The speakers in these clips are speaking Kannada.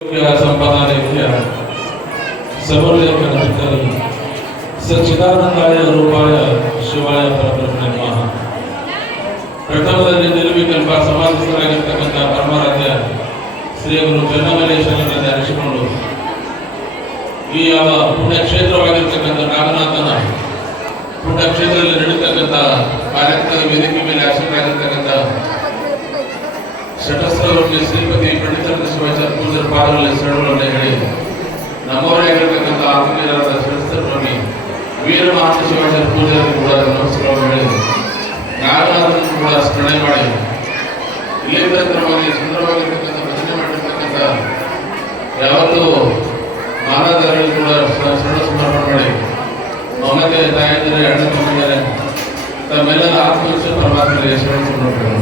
ಸಂಪಾದನೆಯ ಸಮರ್ಲೇಖನದಲ್ಲಿ ಸಚ್ಚಿದಾನಂದಾಯ ರೂಪಾಯ ಶಿವಾಯ ಪರಬ್ರಹ್ಮಣೇ ನಮಃ. ಪ್ರಥಮದಲ್ಲಿ ನಿರ್ವಿಕಲ್ಪ ಸಮಾಧಿಸ್ಥರಾಗಿರ್ತಕ್ಕಂಥ ಪರಮಾರಾಧ್ಯ ಶ್ರೀ ಗುರು ಚನ್ನಮಲ್ಲೇಶ್ವರನ ಧ್ಯಾನಿಸಿಕೊಂಡು ಈ ಯಾವ ಪುಣ್ಯಕ್ಷೇತ್ರವಾಗಿರ್ತಕ್ಕಂಥ ನಾಗನಾಥನ ಪುಣ್ಯಕ್ಷೇತ್ರದಲ್ಲಿ ನಡೀತಕ್ಕಂಥ ಕಾರ್ಯಕ್ರಮದ ವೇದಿಕೆ ಮೇಲೆ ಆಸಕ್ತರಾಗಿರ್ತಕ್ಕಂಥ ಶಟಸ್ಥಳಕ್ಕೆ ಶ್ರೀಪತಿ ಪಂಡಿತರ ಶಿವಾಚಾರ್ಯ ಪೂಜರ ಪಾದಗಳಲ್ಲಿ ಶರಣುಗಳನ್ನು ಹೇಳಿ ನಮ್ಮವರಾಗಿರ್ತಕ್ಕಂಥ ಆತ್ಮೀಯರಾದ ಶಟಸ್ಥಳವಾಗಿ ವೀರ ಮಹಾಂತ ಶಿವಾಚಾರ್ಯ ಪೂಜಾರಿಗೆ ಕೂಡ ನಮಸ್ಕಾರವನ್ನು ಹೇಳಿ ನಾಗನಾಥನನ್ನು ಕೂಡ ಸ್ಮರಣೆ ಮಾಡಿ ಇಲ್ಲಿಂದವಾಗಿ ಸುಂದರವಾಗಿರ್ತಕ್ಕಂಥ ಭಜನೆ ಮಾಡಿರ್ತಕ್ಕಂಥ ಯಾವತ್ತೂ ಮಹಾರಾಜರಿಗೆ ಕೂಡ ಶರಣ ಸಮರ್ಪಣೆ ಮಾಡಿ ಮಮತೆ ತಾಯಿದ್ದಾರೆ ಅಣ್ಣ ತಮ್ಮಿದ್ದಾರೆ ತಮ್ಮೆಲ್ಲರ ಆತ್ಮವಿಶ್ವಾಸ ಪರಮಾತ್ಮರಿಗೆ ಶರಣ ಸಮರ್ಪಣೆ.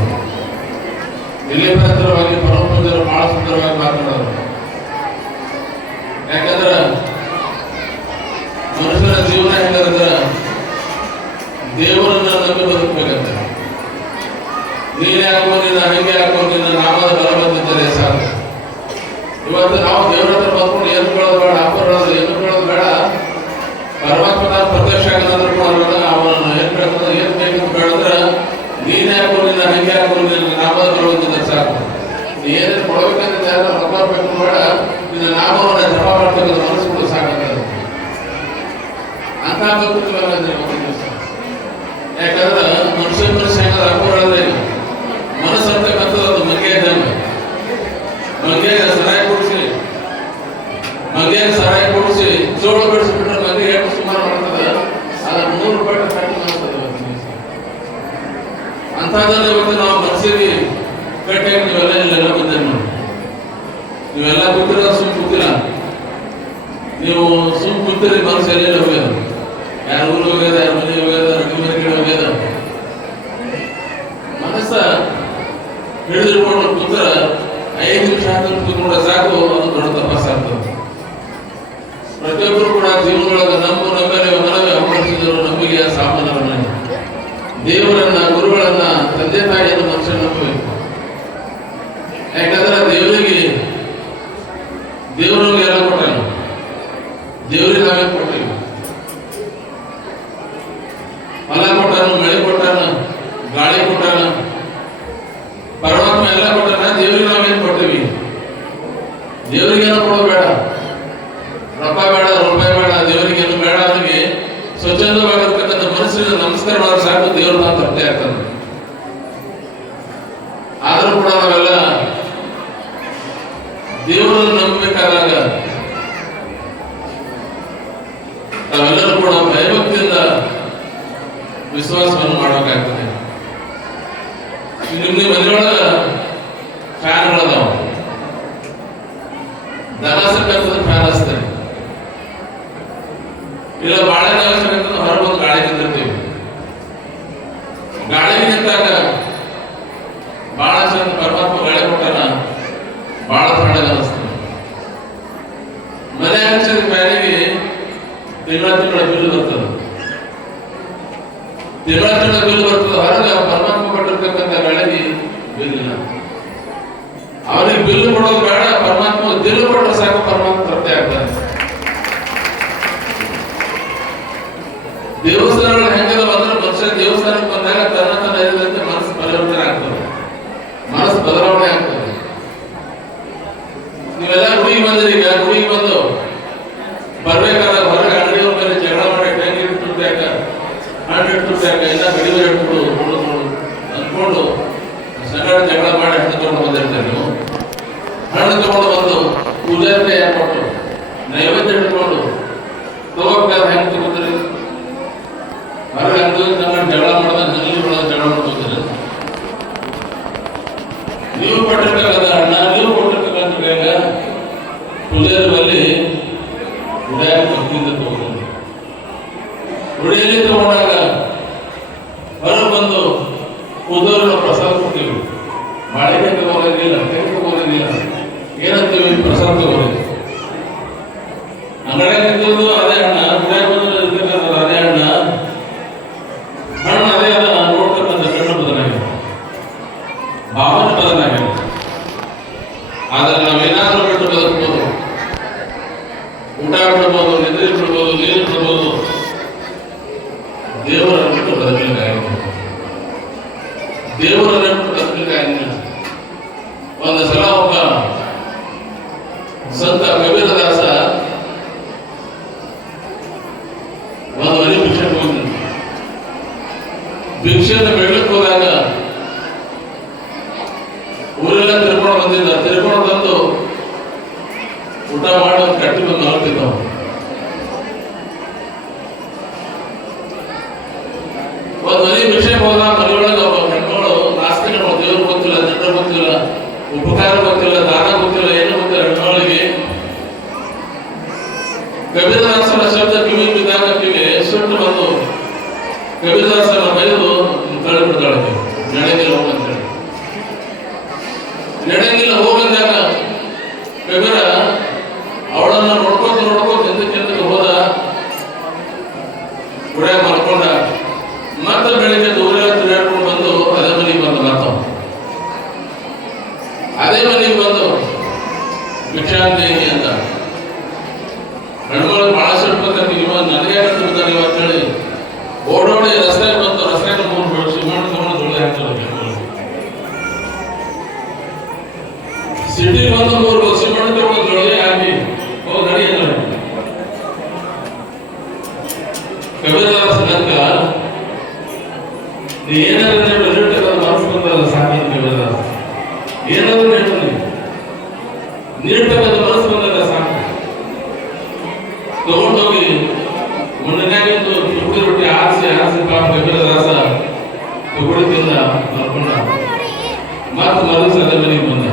ಇಲ್ಲಿ ಪರವಾಗಿ ಪರಮಪೂಜರು ಬಹಳ ಸುಂದರವಾಗಿ ಮಾತನಾಡೋದು. ಯಾಕಂದ್ರೆ ಮನುಷ್ಯನ ಜೀವನ ಹೆಂಗಂದ್ರೆ ದೇವರನ್ನ ನಂಬಿ ಬದುಕಬೇಕಂತ. ನೀನೇ ಹಾಕೋ ನಿನ್ನ ಹಂಗೆ ಹಾಕೋ ನಿನ್ನ ನಾಮದ ಬಲ ಬಂದಿದ್ದರೆ ಸಾಕು. ಇವತ್ತು ನಾವು ದೇವರ ಹತ್ರ ಬಂದ್ಕೊಂಡು ಏನು ಕೇಳೋದು ಬೇಡ, ಅಪ್ಪರೋದು ಏನು ಕೇಳೋದು ಬೇಡ. ಪರಮಾತ್ಮನ ಪ್ರತ್ಯಕ್ಷ ಆಗದಂದ್ರೆ ಕೂಡ ಅವನನ್ನು ಏನ್ ಬೇಕಂದ್ರೆ ಏನ್ ಬೇಕಂತ ಬೇಡಂದ್ರೆ ನೀನೇ ಹಾಕೋ ನಿನ್ನ ಹಂಗೆ ಹಾಕೋ ನಿನ್ನ ನಾಮದ ಬಲ ಬಂದಿದ್ದರೆ ಸಾಕು. ಏನೇನು ಕೊಡಬೇಕಂತ ಯಾರು ರೊಕ್ಕ ಬೇಕು ಬೇಡ, ನಿನ್ನ ನಾಮವನ್ನು ಜಪ ಮಾಡ್ತಕ್ಕಂಥ ಮನಸ್ಸುಗಳು ಸಾಕಾಗ್ತದೆ ಅಂತ ಯಾಕಂದ್ರೆ ಮನುಷ್ಯ ಹೆಂಗ ಅಪ್ಪರದೇ ಮನಸ್ಸು ಅಂತಕ್ಕಂಥದ್ದು ಅದು ಮಂಗೆ ಇದ್ದಂಗೆ. ಮಂಗೆಗೆ ಸರಾಯಿ ಕೊಡಿಸಿ ಜೋಳ ಬೆಳೆಸಿಬಿಟ್ರೆ ಮಂಗೆ ಎಷ್ಟು ಸುಮಾರು ಮಾಡ್ತದೆ. ಅದ್ರ 100 ರೂಪಾಯಿ ಫ್ಯಾಕ್ಟ್ರಿ ಮಾಡ್ತದೆ. ಅಂಥದ್ರಲ್ಲಿ ಇವತ್ತು ನಾವು ಮನಸ್ಸಿಗೆ ಕಟ್ಟಾಗಿ ನೀವೆಲ್ಲ ಬಂದೆ ನೋಡಿ. ನೀವೆಲ್ಲ ಕೂತಿರ ಸುಮ್ ಕೂತಿಲ್ಲ. ನೀವು ಸುಮ್ ಕೂತಿರಿ, ಮನಸ್ಸು ಎಲ್ಲೆಲ್ಲ ಹೋಗ್ಯದ. ಯಾರು ಊರು ಹೋಗ್ಯದ, ಯಾರು ಮನೆ ಹೋಗ್ಯದ, ಅಡುಗೆ ಮನೆ ಕಡೆ ಹೋಗ್ಯದ. ಮನಸ್ಸ ಹಿಡಿದಿರ್ಕೊಂಡು ಕೂತ್ರ 5 ನಿಮಿಷ 10 ನಿಮಿಷ ಕೂತ್ಕೊಂಡ್ರೆ ಸಾಕು, ಅದು ದೊಡ್ಡ ತಪಸ್ಸಾಗ್ತದೆ. ಪ್ರತಿಯೊಬ್ಬರು ಕೂಡ ಜೀವನದೊಳಗೆ ನಮ್ಮಲ್ಲಿ ಮನವೇ ಅಮರಿಸಿದರು ನಂಬಿಕೆಯ ಸಾಮಾನ್ಯರನ್ನ, ದೇವರನ್ನ, ಗುರುಗಳನ್ನ, ತಂದೆ ತಾಯಿಯನ್ನು ಮನುಷ್ಯ ನಂಬಬೇಕು. ಯಾಕಂದ್ರೆ ದೇವರಿಗೆ ಎಲ್ಲ ಕೊಟ್ಟಾನ, ದೇವರಿಗೆ ನಾವೇ ಕೊಟ್ಟೇವಿ. ಫಲ ಕೊಟ್ಟಾನ, ಮಳೆ ಕೊಟ್ಟಾನ, ಗಾಳಿ ಕೊಟ್ಟಾನ, ಪರಮಾತ್ಮ ಎಲ್ಲ ಕೊಟ್ಟಾನ. ದೇವರಿಗೆ ನಾವೇನು ಕೊಟ್ಟೇವಿ? ದೇವರಿಗೇನು ಕೊಡೋದು ಬೇಡ, ರೊಕ್ಕ ಬೇಡ, ರೂಪಾಯಿ ಬೇಡ, ದೇವರಿಗೇನು ಬೇಡ. ಅವನಿಗೆ ಸ್ವಚ್ಛಂದವಾಗಿರ್ತಕ್ಕಂಥ ಮನಸ್ಸಿನ ನಮಸ್ಕಾರ ಮಾಡಿದ್ರೆ ಸಾಕು, ದೇವರು ನಾವು ತಪ್ಪೇ ಆಗ್ತಾನೆ. ಆದರೂ ಕೂಡ ನಾವೆಲ್ಲ ದೇವರನ್ನು ನಂಬಬೇಕಾದಾಗ ನಾವೆಲ್ಲರೂ ಕೂಡ ಭಯಭಕ್ತಿಯಿಂದ ವಿಶ್ವಾಸವನ್ನು ಮಾಡಬೇಕಾಗ್ತದೆ. ನಿಮ್ಮ ಮನೆಯೊಳಗ ಫ್ಯಾನ್ಗಳದಾವ, ದನ ಸಕ್ಕಂತದ ಫ್ಯಾನ್ ಹಚ್ತಾರೆ. ಇಲ್ಲ ಬಾಳೆನ ಅವಶ್ಯಕತೆ ಹೊರಬಂದು ಗಾಳಿ ನಿಂತಿರ್ತೀವಿ. ಗಾಳಿ ನಿಂತಾಗ ಬಹಳ ಚಂದ ಪರಮಾತ್ಮ ಗಾಳಿ ಕೊಟ್ಟಾನ, ಬಹಳ ತಣ್ಣಗೆ ಅನಿಸ್ತದೆ. ಮನೆ ಹಚ್ಚಿದ ಫ್ಯಾನಿಗೆ ತಿಂಗಳ ಬಿಲ್ ಬರ್ತದೆ. ತಿಂಗಳ ಬಿಲ್ ಬರ್ತದೆ. ಹೊರಗೆ ಪರಮಾತ್ಮ ಕೊಟ್ಟಿರ್ತಕ್ಕಂಥ ಗಾಳಿಗೆ ಬಿಲ್ ಇಲ್ಲ. ಅವನಿಗೆ ಬಿಲ್ ಕೊಡೋದು ಬೇಡ, ಪರಮಾತ್ಮ ದಿಲ್ ಕೊಟ್ಟರೆ ಸಾಕು, ಪರಮಾತ್ಮ ತೃಪ್ತಿ ಆಗ್ತಾನೆ. ದೇವಸ್ಥಾನಗಳು ಹೆಂಗದ ಬಂದ್ರೆ ಮನುಷ್ಯ ದೇವಸ್ಥಾನಕ್ಕೆ ಬಂದಾಗ ತನ್ನ ಇರದಂತೆ ಮನಸ್ಸು ಪರಿವರ್ತನೆ ಆಗ್ತದೆ, ಮನಸ್ಸು ಬದಲಾವಣೆ ಆಗ್ತದೆ. ನೀವೆಲ್ಲ ಗುಡಿಗೆ ಬಂದಿರಿ. ಈಗ ಗುಡಿಗೆ ಬಂದು ಬರ್ಬೇಕಾದಾಗ ಹೊರಗೆ ಅಂಗಡಿಯವ್ರ ಮೇಲೆ ಜಗಳ ಮಾಡಿ ಟ್ಯಾಂಕ್ ಇಟ್ಬಿಟ್ಟಾಕ, ಹಣ್ಣು ಇಟ್ಬಿಟ್ಟಾಕ, ಇನ್ನ ಕಡಿಮೆ ಇಟ್ಬಿಡು ಅಂದ್ಕೊಂಡು ಸಂಗಡ ಜಗಳ ಮಾಡಿ ಹಣ್ಣು ತಗೊಂಡು ಬಂದಿರ್ತಾರೆ. ನೀವು ಹಣ್ಣು ತಗೊಂಡು ಬಂದು ಪೂಜಾರಿಗೆ ಯಾಕೊಟ್ಟು ನೈವೇದ್ಯ ಇಟ್ಕೊಂಡು ತಗೋಬೇಕಾದ್ರೆ ಹೆಂಗೆ ತಗೋತೀರಿ? ಹೊರಗೆ ಸಂಗಡ ಜಗಳ ಮಾಡ್ದ ನಲ್ಲಿ ಜಗಳ ಮಾಡ್ಕೋತೀರಿ. ನೀವು ಕೊಟ್ಟಿರ್ತಕ್ಕಂಥ ಹಣ್ಣ, ನೀವು ಕೊಟ್ಟಿರ್ತಕ್ಕಂಥ ಬೇಗ ಪೂಜಾರಿ ಬಲ್ಲಿ ಉಡಿಯಾಗ ಭಕ್ತಿಯಿಂದ ತಗೊಂಡು ಉಡಿಯಲ್ಲಿ ತಗೊಂಡಾಗ ಹೊರಗೆ ಬಂದು ಕೂದೋರು ಪ್ರಸಾದ ಕೊಡ್ತೀವಿ. ಬಾಳೆಗೆ ತಗೋದಿಲ್ಲ, ತೆಂಗು ತಗೋದಿಲ್ಲ, ಏನಂತೀವಿ? ಪ್ರಸಾದ ತಗೋದಿಲ್ಲ. ಅಂಗಡಿಯಾಗ ನಿಂತು ಅದೇ ಹಣ್ಣ, ಉಡಿಯಾಗ ಬಂದು ಅದೇ ಹಣ್ಣ ಅದೇ ಅದ. ನೋಡ್ತಕ್ಕಂಥ ಕಣ್ಣು ಬದಲಾಗಿದೆ, ಭಾವನೆ ಬದಲಾಗಿದೆ. ಆದರೆ ನಾವೇನಾದ್ರೂ ಬಿಟ್ಟು ಬದುಕಬಹುದು. ಸಂತ ಕಬೀರದಾಸ ಒಂದು ಮನೆ ಭಿಕ್ಷೆ ಹೋಗಿದ್ದ. ಭಿಕ್ಷೆಯನ್ನು ಬೇಡಕ್ಕೆ ಹೋದಾಗ ಊರೆಲ್ಲ ತಿರ್ಕೊಂಡು ಬಂದಿದ್ದ. ತಿರ್ಕೊಂಡು ಬಂದು ಊಟ ಮಾಡಿ ಒಂದು ಕಟ್ಟಿ ಬಂದು ಮಲಗ್ತಿದ್ದವ. ಒಂದು ಮನೆ ಭಿಕ್ಷೆಗೆ ಹೋದ. ಮನೆಯೊಳಗೆ ಒಬ್ಬ ಹೆಣ್ಮಗಳು ನಾಸ್ತಿಗಳು, ದೇವ್ರು ಗೊತ್ತಿಲ್ಲ, ಜನರು ಗೊತ್ತಿಲ್ಲ, ಉಪಕಾರ ಗೊತ್ತಿಲ್ಲ, ದಾನ ಗೊತ್ತಿಲ್ಲ, ಏನು ಗೊತ್ತಿಲ್ಲ ಹೆಣ್ಮಗಳಿಗೆ. ಕಬೀರದಾಸನ ಶಬ್ದ ಕಿವಿ ಬಿದ್ದಾಗ ಕಿವಿ ಸುಟ್ಟು ಬಂದು ಕಬೀರದಾಸನ ಬೈದು ತಳ್ಳಿ ಬಿಡ್ತಾಳೆ. ನಡೆಗಿಲ್ಲ ಹೋಗಂತೇಳಿ. ನಡೆಗಿಲ್ಲ ಹೋಗಂದಾಗ ಕಬೀರ ಅವಳನ್ನ ನೋಡ್ಕೋತ ಹಿಂದಕ್ಕೆ ಹೋದ. ಗುಡಿಯಾಗ ಮಲ್ಕೊಂಡ. ಮತ್ತೆ ಬೆಳಿಗ್ಗೆ ಊರೆಲ್ಲ ತಿರುಗಾಡ್ಕೊಂಡು ಬಂದು ಅದೇ ಮನೆಗೆ ಬಂದು ಮಾತಾವ. ಅದೇ ಮನೆಗೆ ಬಂದು ಭಿಕ್ಷಾಂದೇಹಿ ಅಂತ ಹೆಣ್ಮಗಳು ಬಹಳ ಸಿಡ್ಬೇಕಂತ ಇವ ನನಗೆ ಬಿಡ್ತಾನೆ ಅಂತ ಹೇಳಿ ಓಡೋಡಿ ರಸ್ತೆಗೆ ಬಂದು ರಸ್ತೆಗೆ ಮೂರು ಸಿಮೆಂಟ್ ತಗೊಂಡು ಧೂಳಿ ಹಾಕ್ತಾರೆ. ಸಿಟಿ ಬಂದು ಮೂರು ಸಿಮೆಂಟ್ ತಗೊಂಡು ಧೂಳಿ ಹಾಕಿ ಹೋಗಿ ನಡಿ ಅಂದ್ರೆ ಕಬೀರದಾಸ ನಂಗ ನೀ ಏನಾದ್ರು ಮನಸ್ಸು ಬಂದಲ್ಲ ಸಾಕಿ. ಕಬೀರದಾಸ ಏನಾದ್ರು ನೀಡ್ತಕ್ಕಂಥ ಮನಸ್ಸು ಬಂದಲ್ಲ ಸಾಕು. ತಗೊಂಡೋಗಿ ಮುನ್ನದಾಗಿಂದು ತುಗುಡಿ ರೊಟ್ಟಿ ಆರಿಸಿ ಪಾಪ ಕಬೀರದಾಸ ತುಗುಡಿ ತಿಂದ ಮಲ್ಕೊಂಡ. ಮತ್ತೆ ಮನಸ್ಸು ಅದೇ ಮನೆಗೆ ಬಂದ.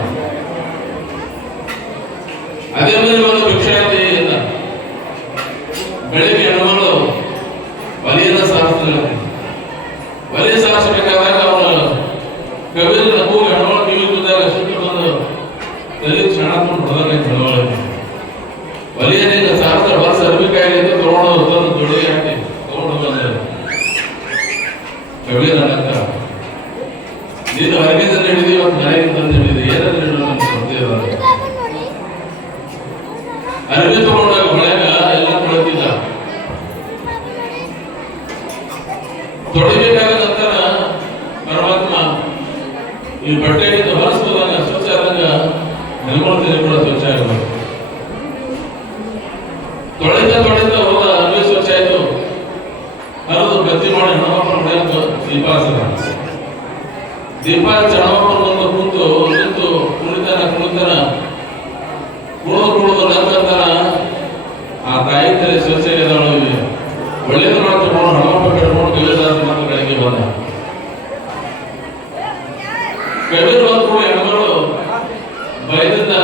ಅದೇ ಮನೆಗೆ ಬಂದು ಭಿಕ್ಷಾಂತಿ ಎಂದ. ಬೆಳಿಗ್ಗೆ ಹೆಣ್ಮಗಳು ಒಲೆಯನ್ನ ಸಾರಿಸ್ತಾಳೆ. ಒಲೆ ಸಾರಿಸಬೇಕಾದಾಗ ಅವನು ಕಬೀರನ ಕೂಗಿ ಹೆಣ್ಮಗಳು ಕಿವಿ ಬಿದ್ದಾಗ ಸುಟ್ಟು ಬಂದು ತಲೆ ಕ್ಷಣ ಹೊಡೆದಾಗ ಹೆಣ್ಮಗಳಿಗೆ ಒಲೆಯನ್ನ ಸಾರಿಸ ವರ್ಷ ಅರ್ಬಿಕಾಯಿಯಿಂದ ತಗೊಂಡು ತಂದು ದುಡಿ ಹಾಕಿ ತಗೊಂಡು ಬಂದ. ಕಬೀರ ಅನ್ನಕ್ಕ ನೀನು ಹೊರಗಿಂದ ಹಿಡಿದಿ ಮತ್ತು ಮನೆಗಿಂದ ಹಿಡಿದಿ ಏನಾದ್ರು ಹಿಡಿದು ನಮ್ಗೆ ಗೊತ್ತಿಲ್ಲ. ಅರ್ಬಿ ತಗೊಂಡಾಗ ಹೊಳೆಗ ಎಲ್ಲ ಕೊಳತಿದ್ದ. ತೊಳಿಬೇಕಾದ ನಂತರ ಪರಮಾತ್ಮ ಈ ಬಟ್ಟೆಯಿಂದ ಹೊರಸ್ಬೋದಂಗ ಸ್ವಚ್ಛ ಆದಂಗ ನೆಲ್ಕೊಳ್ತಿದ್ರೆ ಕೂಡ ಸ್ವಚ್ಛ ಆಗಬೇಕು. ತೊಳಿತ ಹೋದ ಅರ್ಬಿ ಸ್ವಚ್ಛ ಆಯ್ತು. ಹರಿದು ಗತ್ತಿ ಮಾಡಿ ಹಣವಪ್ಪನ ಹೊಡೆಯಂತ ದೀಪ ಹಚ್ಚದ. ದೀಪ ಹಚ್ಚಿ ಹಣವಪ್ಪನ ಬಂದು ನಿಂತು ಕುಣಿತನ ಕುಣಿದು ನಂತರ ಆ ತಾಯಿ ತಲೆ ಸ್ವಚ್ಛ ಆಗಿದವಳು ಒಳ್ಳೇದು ಮಾಡ್ಕೊಂಡು ಹಣವಪ್ಪ ಕಟ್ಕೊಂಡು ಕಬೀರದಾಸ ಮತ್ತು ಕಡೆಗೆ ಬಂದ. ಕಬೀರ್ ಬಂದು ಕೂಡ ಹೆಣ್ಮಗಳು ಬೈದಿಂದ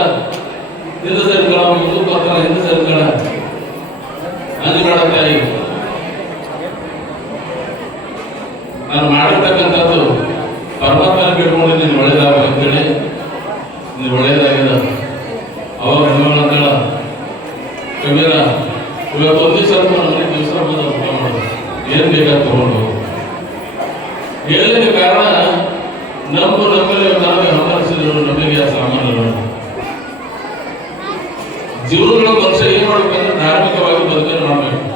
ಹಿಂದೆ ಸರಿಗಳ ಮುಂದೆ ಬರ್ತಾರ, ಹಿಂದೆ ಸರಿಗಳ ಅಂಜಬೇಡ ತಾಯಿ, ನಾನು ಮಾಡಿರ್ತಕ್ಕಂಥದ್ದು ಪರಮಾತ್ಮನ ಬಿಟ್ಕೊಂಡು ನೀನು ಒಳ್ಳೇದಾಗಬೇಕಂತೇಳಿ ನೀನು ಒಳ್ಳೇದಾಗಿದೆ. ಅವಾಗ ಹೆಣ್ಮಗಳು ಅಂತೇಳ ಕಬೀರ ಇವತ್ತು ಒಂದೇ ಸ್ವಲ್ಪ ನನಗೆ ದಿವಸ ಬಂದು ಊಟ ಮಾಡೋದು ಏನ್ ಬೇಕಾದ ತಗೊಂಡು ಹೇಳಿದ ಕಾರಣ ನಮ್ಮಲ್ಲಿ ನನಗೆ ಹಂಬಲಿಸಿದ್ರು ನಮಗೆ ಆ ಸಾಮಾನ್ಯಗಳು ಜೀವನಗಳ ಮನುಷ್ಯ ಏನ್ ಮಾಡ್ಬೇಕಂದ್ರೆ ಧಾರ್ಮಿಕವಾಗಿ ಬದುಕನ್ನು ಮಾಡ್ಬೇಕು.